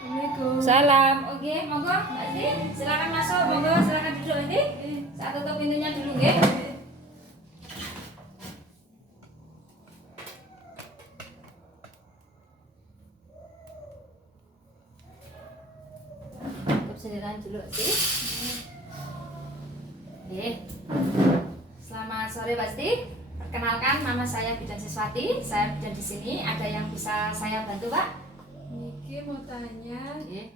Assalamualaikum. Salam. Oke, monggo Mbak Esti, silakan masuk. Monggo silakan duduk nanti. Saya tutup pintunya dulu nggih. Tutup sendirian dulu sih. Oke. Selamat sore Mbak Esti. Perkenalkan, nama saya Bidan Siswati. Saya bidan di sini. Ada yang bisa saya bantu, Pak? Niki mau tanya, Oke.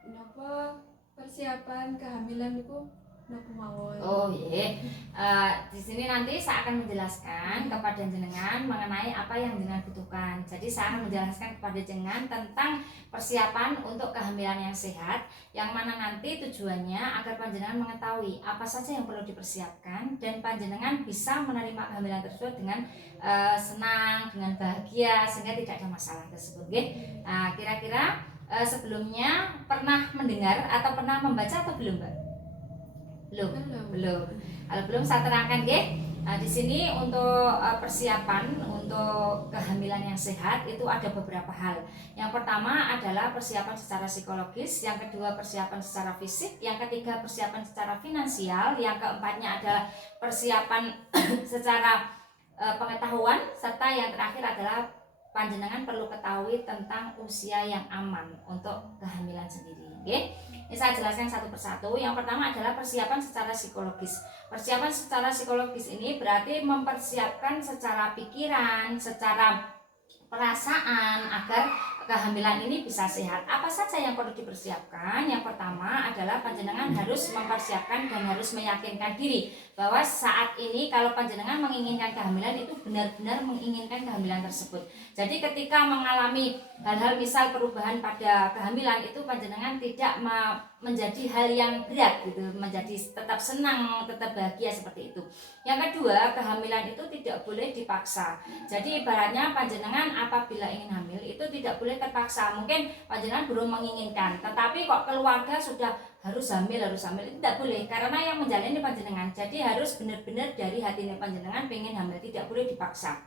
kenapa persiapan kehamilan itu napa mawon? Oh iya, di sini nanti saya akan menjelaskan kepada jenengan mengenai apa yang jenengan butuhkan. Jadi saya akan menjelaskan kepada jenengan tentang persiapan untuk kehamilan yang sehat, yang mana nanti tujuannya agar panjenengan mengetahui apa saja yang perlu dipersiapkan dan panjenengan bisa menerima kehamilan tersebut dengan senang, dengan bahagia, sehingga tidak ada masalah tersebut. Nah, kira-kira sebelumnya pernah mendengar atau pernah membaca atau belum, Mbak? Belum. Kalau belum saya terangkan, nggih. Nah, di sini untuk persiapan untuk kehamilan yang sehat itu ada beberapa hal. Yang pertama adalah persiapan secara psikologis, yang kedua persiapan secara fisik, yang ketiga persiapan secara finansial, yang keempatnya adalah persiapan secara pengetahuan, serta yang terakhir adalah panjenengan perlu ketahui tentang usia yang aman untuk kehamilan sendiri. Oke, ini saya jelaskan satu persatu. Yang pertama adalah persiapan secara psikologis. Persiapan secara psikologis ini berarti mempersiapkan secara pikiran, secara perasaan agar kehamilan ini bisa sehat. Apa saja yang perlu dipersiapkan? Yang pertama adalah panjenengan harus mempersiapkan dan harus meyakinkan diri bahwa saat ini kalau panjenengan menginginkan kehamilan itu benar-benar menginginkan kehamilan tersebut. Jadi ketika mengalami hal-hal misal perubahan pada kehamilan itu panjenengan tidak menjadi hal yang berat gitu, menjadi tetap senang, tetap bahagia seperti itu. Yang kedua, kehamilan itu tidak boleh dipaksa. Jadi ibaratnya panjenengan apabila ingin hamil itu tidak boleh terpaksa. Mungkin panjenengan belum menginginkan, tetapi kok keluarga sudah harus hamil itu tidak boleh, karena yang menjalani panjenengan. Jadi harus benar-benar dari hatinya panjenengan pengen hamil, tidak boleh dipaksa.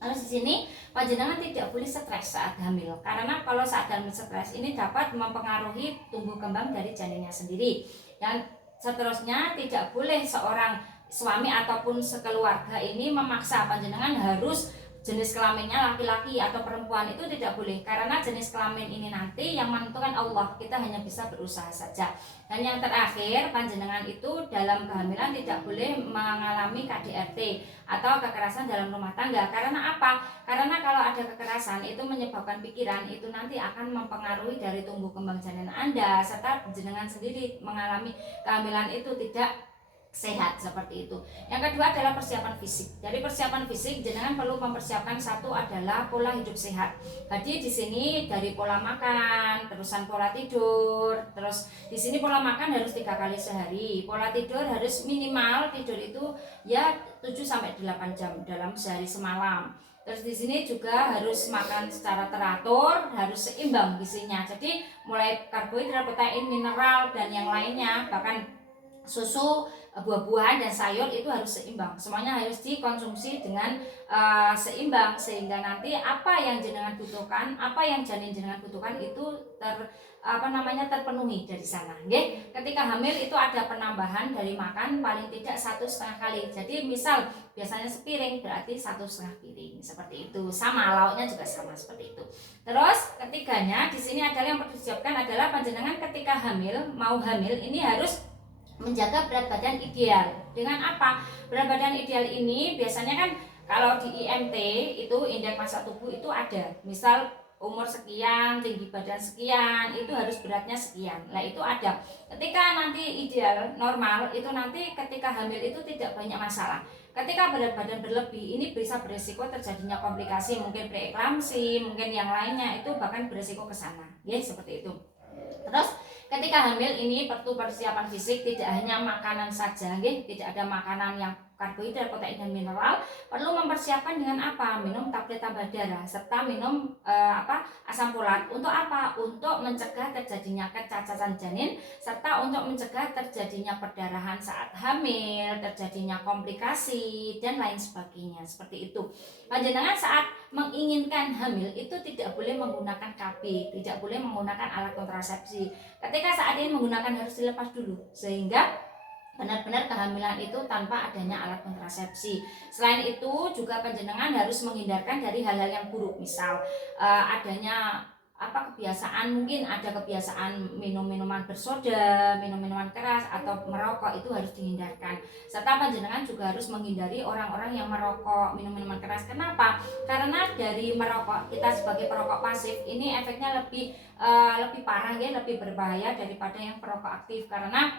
Lalu di sini panjenengan tidak boleh stres saat hamil, karena kalau saat hamil stres ini dapat mempengaruhi tumbuh kembang dari janinnya sendiri. Dan seterusnya tidak boleh seorang suami ataupun sekeluarga ini memaksa panjenengan harus jenis kelaminnya laki-laki atau perempuan, itu tidak boleh, karena jenis kelamin ini nanti yang menentukan Allah. Kita hanya bisa berusaha saja. Dan yang terakhir, panjenengan itu dalam kehamilan tidak boleh mengalami KDRT atau kekerasan dalam rumah tangga. Karena apa? Karena kalau ada kekerasan itu menyebabkan pikiran, itu nanti akan mempengaruhi dari tumbuh kembang janin Anda, serta jenengan sendiri mengalami kehamilan itu tidak sehat seperti itu. Yang kedua adalah persiapan fisik. Dari persiapan fisik, jenengan perlu mempersiapkan satu adalah pola hidup sehat. Jadi di sini dari pola makan, terusan pola tidur, terus di sini pola makan harus 3 kali sehari. Pola tidur harus minimal tidur itu ya 7 sampai 8 jam dalam sehari semalam. Terus di sini juga harus makan secara teratur, harus seimbang gizinya. Jadi mulai karbohidrat, protein, mineral dan yang lainnya, bahkan susu, buah-buahan dan sayur itu harus seimbang. Semuanya harus dikonsumsi dengan seimbang, sehingga nanti apa yang jenengan butuhkan, apa yang janin jenengan butuhkan itu terpenuhi dari sana. Ketika hamil itu ada penambahan dari makan paling tidak 1,5 kali. Jadi misal biasanya sepiring berarti 1,5 piring seperti itu. Sama lauknya juga sama seperti itu. Terus ketiganya di sini adalah yang perlu disiapkan adalah panjenengan ketika mau hamil ini harus menjaga berat badan ideal. Dengan apa? Berat badan ideal ini biasanya kan kalau di IMT itu indeks massa tubuh itu ada. Misal umur sekian, tinggi badan sekian, itu harus beratnya sekian. Nah, itu ada. Ketika nanti ideal, normal, itu nanti ketika hamil itu tidak banyak masalah. Ketika berat badan berlebih, ini bisa beresiko terjadinya komplikasi, mungkin preeklamsi, mungkin yang lainnya, itu bahkan beresiko ke sana. Ya, seperti itu. Terus ketika hamil ini perlu persiapan fisik, tidak hanya makanan saja, tidak ada makanan yang karbohidrat, protein, dan mineral, perlu mempersiapkan dengan apa? Minum tablet tambah darah serta minum asam folat. Untuk apa? Untuk mencegah terjadinya kecacatan janin serta untuk mencegah terjadinya perdarahan saat hamil, terjadinya komplikasi dan lain sebagainya. Seperti itu. Panjenengan saat menginginkan hamil itu tidak boleh menggunakan KB, tidak boleh menggunakan alat kontrasepsi. Ketika saat ini menggunakan harus dilepas dulu sehingga benar-benar kehamilan itu tanpa adanya alat kontrasepsi. Selain itu juga panjenengan harus menghindarkan dari hal-hal yang buruk, misal adanya kebiasaan, mungkin ada kebiasaan minum minuman bersoda, minum minuman keras atau merokok, itu harus dihindarkan. Serta panjenengan juga harus menghindari orang-orang yang merokok, minum minuman keras. Kenapa? Karena dari merokok, kita sebagai perokok pasif ini efeknya lebih parah ya, lebih berbahaya daripada yang perokok aktif, karena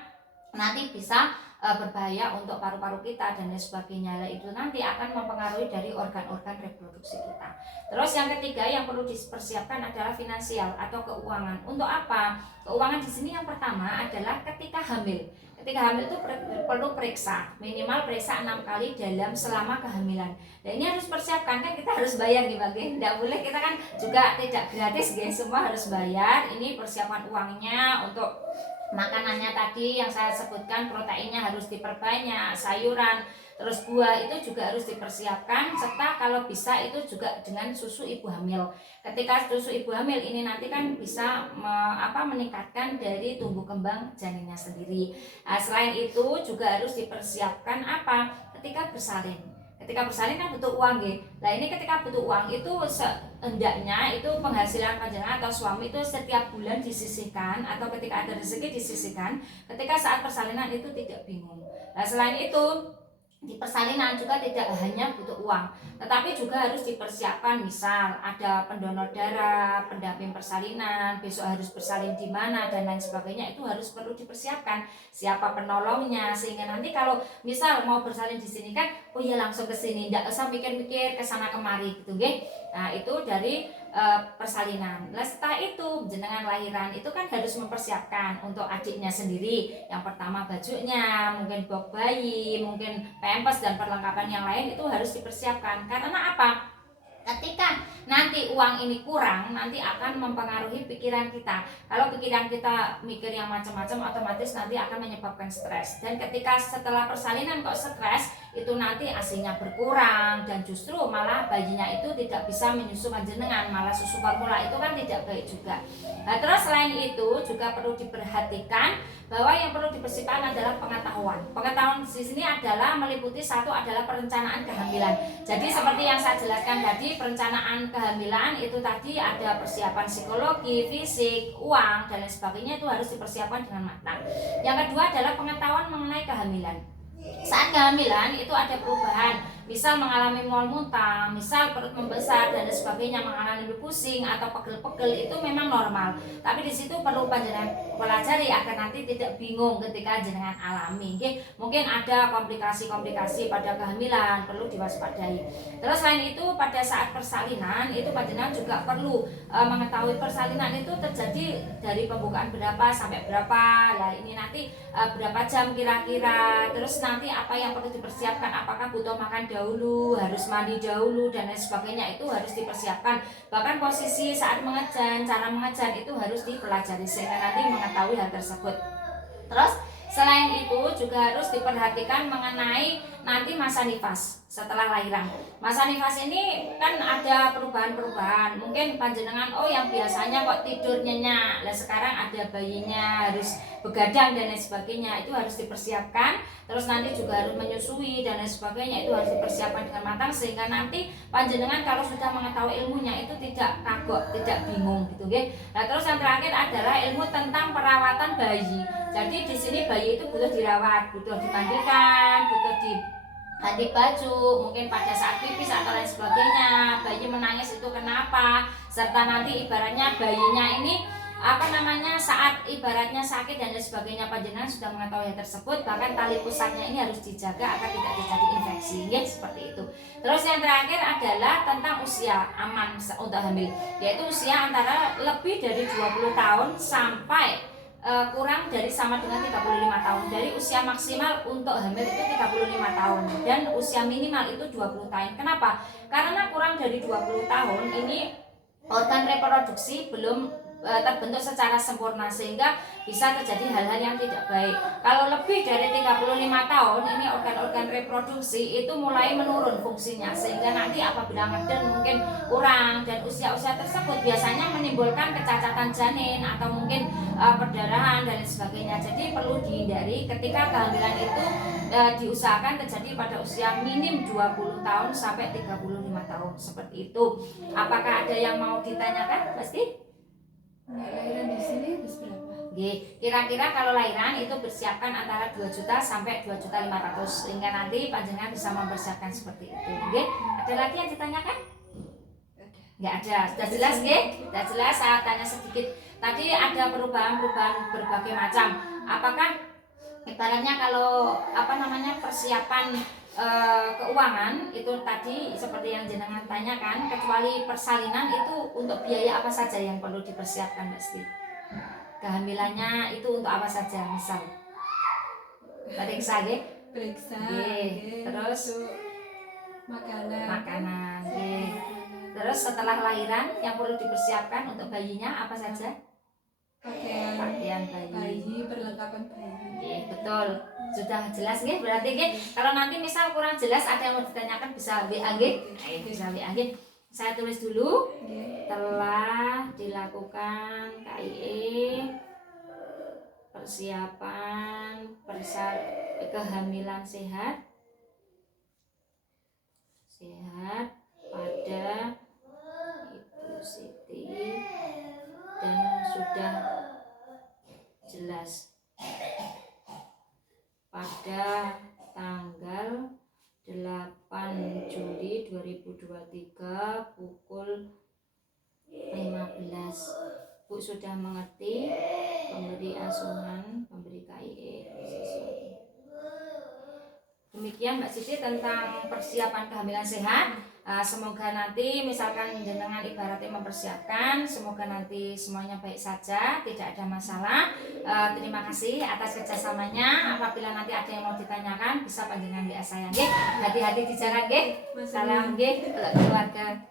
nanti bisa berbahaya untuk paru-paru kita dan lain sebagainya. Itu nanti akan mempengaruhi dari organ-organ reproduksi kita. Terus yang ketiga yang perlu dipersiapkan adalah finansial atau keuangan. Untuk apa? Keuangan di sini yang pertama adalah ketika hamil. Ketika hamil itu perlu periksa, minimal periksa 6 kali dalam selama kehamilan. Dan ini harus persiapkan, kan kita harus bayar nih Bang. Tidak boleh, kita kan juga tidak gratis guys, semua harus bayar. Ini persiapan uangnya untuk makanannya tadi yang saya sebutkan, proteinnya harus diperbanyak, sayuran, terus buah itu juga harus dipersiapkan, serta kalau bisa itu juga dengan susu ibu hamil. Ketika susu ibu hamil ini nanti kan bisa meningkatkan dari tumbuh kembang janinnya sendiri. Nah, selain itu juga harus dipersiapkan ketika bersalin. Ketika bersalin kan butuh uang gitu. Nah ini ketika butuh uang itu hendaknya itu penghasilan panjenengan atau suami itu setiap bulan disisihkan, atau ketika ada rezeki disisihkan. Ketika saat persalinan itu tidak bingung. Nah selain itu di persalinan juga tidak hanya butuh uang, tetapi juga harus dipersiapkan, misal ada pendonor darah, pendamping persalinan, besok harus bersalin di mana dan lain sebagainya, itu harus perlu dipersiapkan. Siapa penolongnya, sehingga nanti kalau misal mau bersalin di sini kan, oh ya langsung ke sini, tidak usah mikir-mikir ke sana kemari gitu, nggih. Nah itu dari persalinan. Nah setelah itu jenengan lahiran itu kan harus mempersiapkan untuk adiknya sendiri. Yang pertama bajunya, mungkin box bayi, mungkin pampers dan perlengkapan yang lain itu harus dipersiapkan. Karena apa? Ketika nanti uang ini kurang, nanti akan mempengaruhi pikiran kita. Kalau pikiran kita mikir yang macam-macam, otomatis nanti akan menyebabkan stres. Dan ketika setelah persalinan kok stres, itu nanti ASI-nya berkurang dan justru malah bayinya itu tidak bisa menyusu panjenengan, malah susu formula itu kan tidak baik juga. Nah, terus selain itu juga perlu diperhatikan bahwa yang perlu dipersiapkan adalah pengetahuan. Pengetahuan di sini adalah meliputi satu adalah perencanaan kehamilan. Jadi seperti yang saya jelaskan tadi, perencanaan kehamilan itu tadi ada persiapan psikologi, fisik, uang dan lain sebagainya, itu harus dipersiapkan dengan matang. Yang kedua adalah pengetahuan mengenai kehamilan. Saat kehamilan itu ada perubahan, misal mengalami mual muntah, misal perut membesar dan sebagainya, mengalami pusing atau pegel-pegel, itu memang normal. Tapi di situ perlu panjenengan pelajari agar nanti tidak bingung ketika jenengan alami. Oke? Mungkin ada komplikasi-komplikasi pada kehamilan, perlu diwaspadai. Terus selain itu pada saat persalinan itu panjenengan juga perlu mengetahui persalinan itu terjadi dari pembukaan berapa sampai berapa. Lah ini nanti berapa jam kira-kira. Terus nanti apa yang perlu dipersiapkan, apakah butuh makan dahulu, harus mandi dahulu dan lain sebagainya, itu harus dipersiapkan. Bahkan posisi saat mengejan, cara mengejan itu harus dipelajari sehingga nanti mengetahui hal tersebut. Terus selain itu juga harus diperhatikan mengenai nanti masa nifas setelah lahiran. Masa nifas ini kan ada perubahan-perubahan. Mungkin panjenengan yang biasanya kok tidur nyenyak, lah sekarang ada bayinya harus begadang dan lain sebagainya, itu harus dipersiapkan. Terus nanti juga harus menyusui dan lain sebagainya, itu harus dipersiapkan dengan matang sehingga nanti panjenengan kalau sudah mengetahui ilmunya itu tidak kagok, tidak bingung gitu nggih. Nah, terus yang terakhir adalah ilmu tentang perawatan bayi. Jadi di sini bayi itu butuh dirawat, butuh dimandikan, butuh ganti baju, mungkin pada saat pipis atau lain sebagainya. Bayi menangis itu kenapa? Serta nanti ibaratnya bayinya ini saat ibaratnya sakit dan lain sebagainya, panjenengan sudah mengetahui hal tersebut. Bahkan tali pusatnya ini harus dijaga agar tidak terjadi infeksi, ya, seperti itu. Terus yang terakhir adalah tentang usia aman untuk hamil, yaitu usia antara lebih dari 20 tahun sampai kurang dari sama dengan 35 tahun. Dari usia maksimal untuk hamil itu 35 tahun dan usia minimal itu 20 tahun. Kenapa? Karena kurang dari 20 tahun ini organ reproduksi belum terbentuk secara sempurna sehingga bisa terjadi hal-hal yang tidak baik. Kalau lebih dari 35 tahun ini organ-organ reproduksi itu mulai menurun fungsinya sehingga nanti apabila ngeden mungkin kurang dan usia-usia tersebut biasanya menimbulkan kecacatan janin atau mungkin perdarahan dan lain sebagainya. Jadi perlu dihindari ketika kehamilan itu diusahakan terjadi pada usia minim 20 tahun sampai 35 tahun seperti itu. Apakah ada yang mau ditanyakan? Pasti? Lahiran di sini habis berapa? Kira-kira kalau lahiran itu bersiapkan antara 2 juta sampai 2.500.000 sehingga nanti panjenengan bisa mempersiapkan seperti itu. Ada lagi yang ditanyakan? Nggak ada. Sudah jelas, Sudah jelas. Saya tanya sedikit. Tadi ada perubahan-perubahan berbagai macam. Apakah ibaratnya kalau persiapan keuangan itu tadi seperti yang jenengan tanyakan, kecuali persalinan itu untuk biaya apa saja yang perlu dipersiapkan, Mbak Sti? Kehamilannya itu untuk apa saja? Misal periksa, Periksa, terus makanan, terus setelah lahiran yang perlu dipersiapkan untuk bayinya apa saja? Pakaian bayi, perlengkapan bayi. Betul. Sudah jelas berarti kalau nanti misal kurang jelas ada yang mau ditanyakan bisa WA bisa WA saya tulis dulu. Telah dilakukan KIE persiapan kehamilan sehat pada Ibu Siti dan sudah jelas pada tanggal 8 Juli 2023 pukul 15. Bu sudah mengerti pemberi asuhan, pemberi KIE sesuai. Demikian Mbak Siti tentang persiapan kehamilan sehat. Semoga nanti misalkan jenengan ibaratnya mempersiapkan, semoga nanti semuanya baik saja, tidak ada masalah. Terima kasih atas kerjasamanya. Apabila nanti ada yang mau ditanyakan bisa panjenengan WA saya. Hati-hati di jalan, salam keluarga.